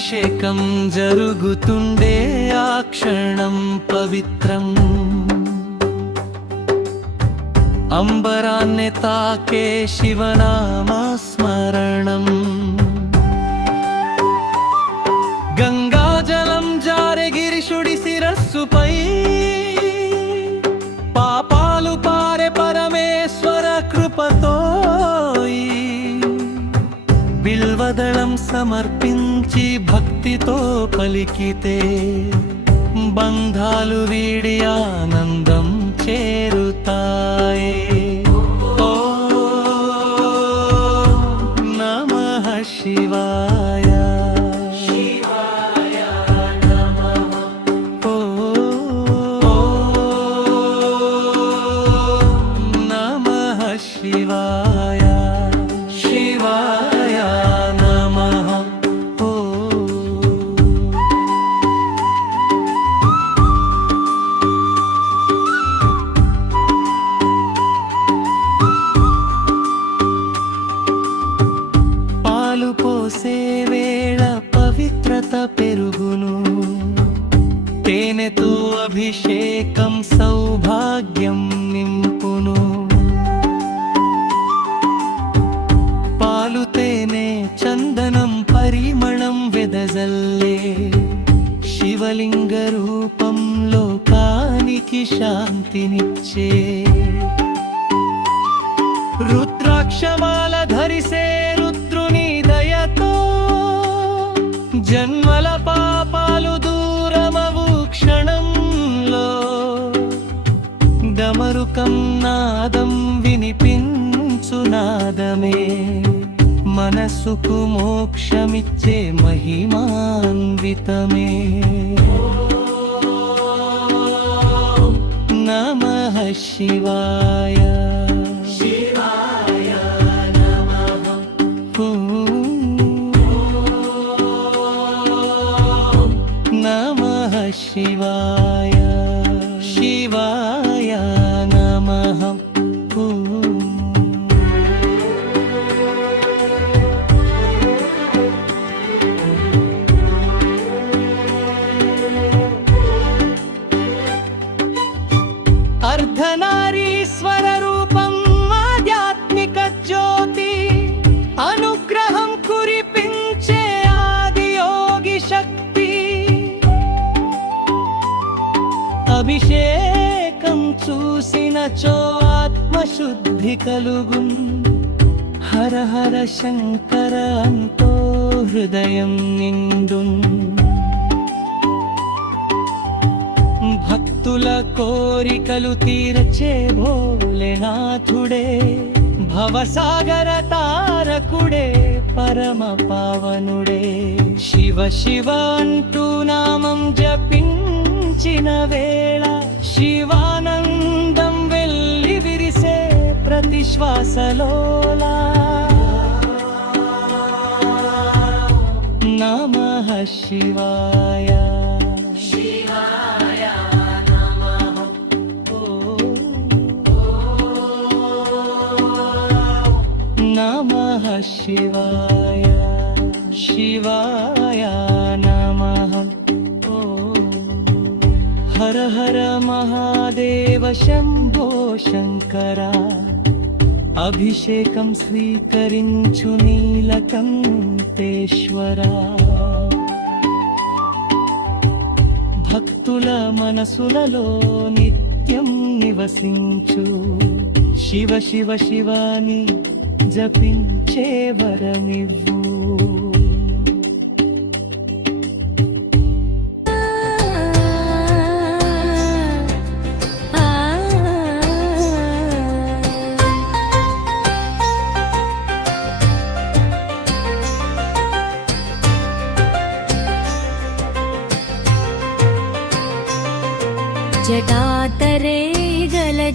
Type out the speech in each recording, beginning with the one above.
అభిషేకం జరుగుతుండే ఆ క్షణం పవిత్రం. అంబరాన్ని తాకే శివనామా కదళం సమర్పించి భక్తితో పలికితే బంధాలు వీడి ఆనందం చేరుతాయి. ఓ నమ శివాయ. అభిషేకం సౌభాగ్యం నింపును. పాలుతేనే చందనం పరిమళం వెదజల్లే. శివలింగ రూపం లోకానికి శాంతినిచ్చే. రుద్రాక్షమాల ధరిసే రుద్రుని దయతో జన్మ డమరుకం నాదం వినిపించు నాదమే. మనసుకు మోక్షమిచ్చే మహిమాన్వితమే. నమః శివాయ. నమః. శివాయ శివాయ. అభిషేకం చూసిన చో ఆత్మశుద్ధి కలుగు. హర హర శంకర అంతో హృదయం నిండు. భక్తుల కోరికలు తీరచే భోలేనాథుడే భవసాగర తారకుడే పరమ పావనుడే. శివ శివ అంటూ నామం జపించిన వేళ శివానందం వెళ్ళి విరిసే ప్రతి శ్వాసలోలా నమః శివాయ. నమః శివాయ. శివాయ హర హర మహాదేవ శంభో శంకర. అభిషేకం స్వీకరించు నీలకంఠేశ్వరా. భక్తుల మనసులలో నిత్యం నివసించు. శివ శివ శివాని జపించే వరమివ్వు.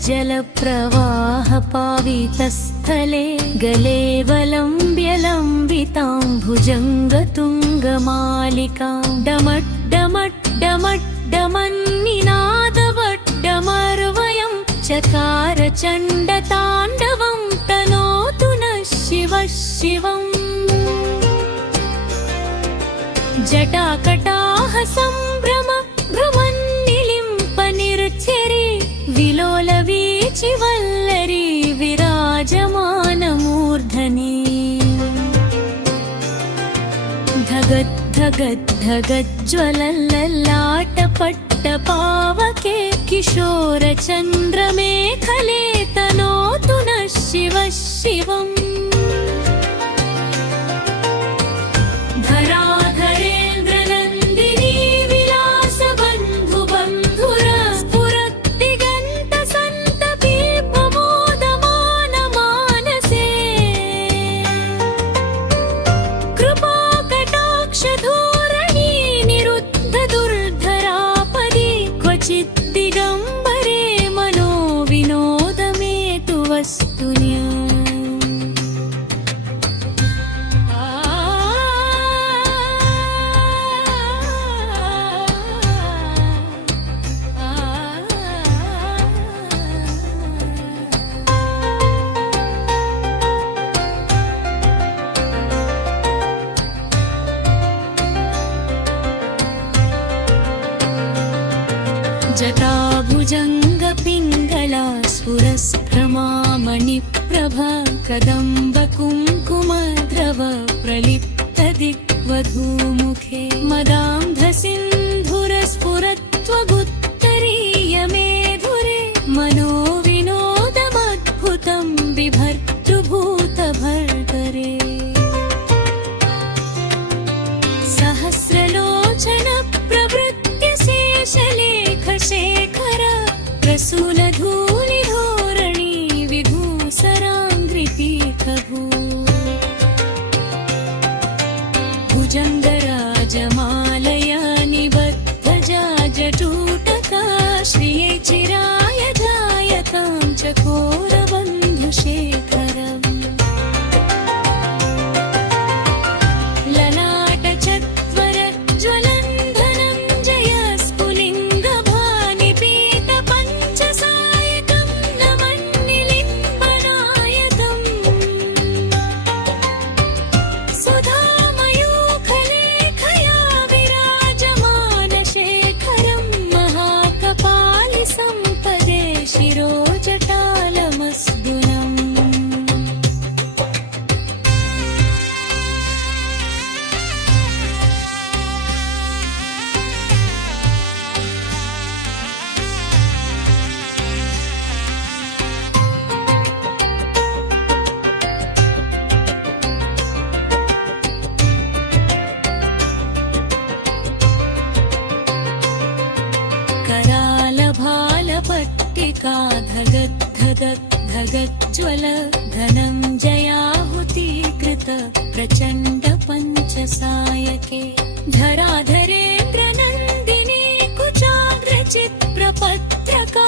गलज्जलप्रवाहपावितस्थले गलेवलम्ब्यलम्बितां भुजङ्गतुङ्गमालिकां डमड्डमड्डमड्डमन्निनादवड्डमर्वयं चकार चण्डताण्डवं तनोतु नः शिवः शिवम् जटाकटाः सम्भ्रम विलोलवीचि वल्लरी विराजमानमूर्धनि धगद्धगद्धगज्ज्वलल्ललाटपट्टपावके किशोरचन्द्रमेखले तनोतु नः शिवः शिवम् जटाभुजङ्गपिङ्गला भुजङ्ग मणि वस्तुन्या जटाभुजङ्गपिङ्गला स्फुरस्भ्रमामणिप्रभा कदम्बकुङ्कुमद्रव प्रलिप्तदिग्वधूमुखे मदान्धसिन्धुरस्फुरत्वगुत्तरीयमेधुरे मनोविनोदमद्भुतं बिभर्तृभूतभर्गरे सहस्रलोचन प्रवृत्य शेषलेखशेखर प्रसूलधूलिधोरणी cool करालभालपत्ति काधगद्धगद्धगज्ज्वल धनञ्जयाहुति कृत प्रचण्ड पञ्चसायके धराधरेन्द्रनन्दिनी कुचाग्रचित् प्रपत्रका